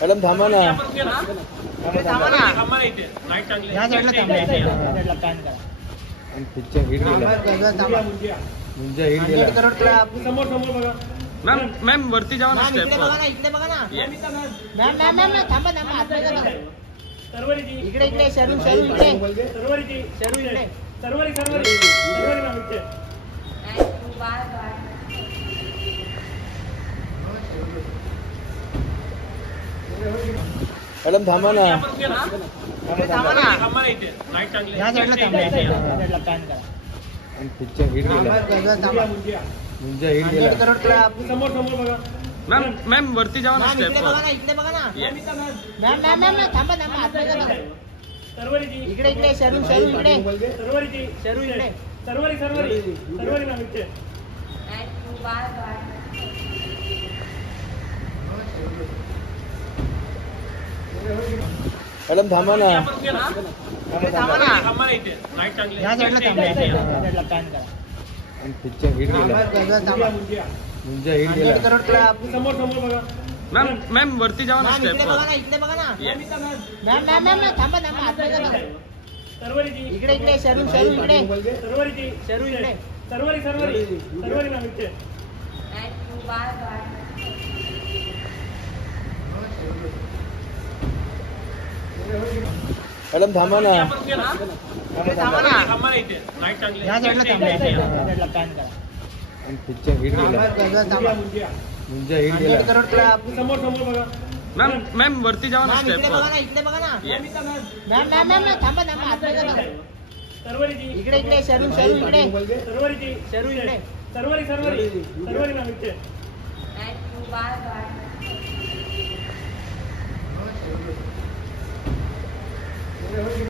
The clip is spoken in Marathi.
मॅडम थांबा ना. थांबा ना. या साईडला थांबा. पिक्चर हिट गेला. म्हणजे हिट गेला. मॅम वरती जावा ना स्टेप इकडे बघा ना. मॅम थांबा थांबा. इकडे इकडे शरू इकडे. शरू इकडे. मॅडम थांबा ना. थांबा ना. या साईडला थांबा. पिक्चर हिट गेला. म्हणजे हिट गेला. मॅम वरती जावा ना स्टेप इकडे बघा ना. मॅम थांबा थांबा. इकडे इकडे शरू इकडे. शरू इकडे. मॅडम थांबा ना. थांबा ना. या साईडला थांबा. पिक्चर हिट गेला. म्हणजे हिट गेला. मॅम वरती जावा ना स्टेप इकडे बघा ना. मॅम थांबा थांबा. इकडे इकडे शरू इकडे. शरू इकडे. मॅडम थांबा ना. थांबा ना. या साईडला थांबा. पिक्चर हिट गेला. म्हणजे हिट गेला. मॅम वरती जावा ना स्टेप इकडे बघा ना. मॅम थांबा थांबा. इकडे इकडे शरू इकडे. शरू इकडे.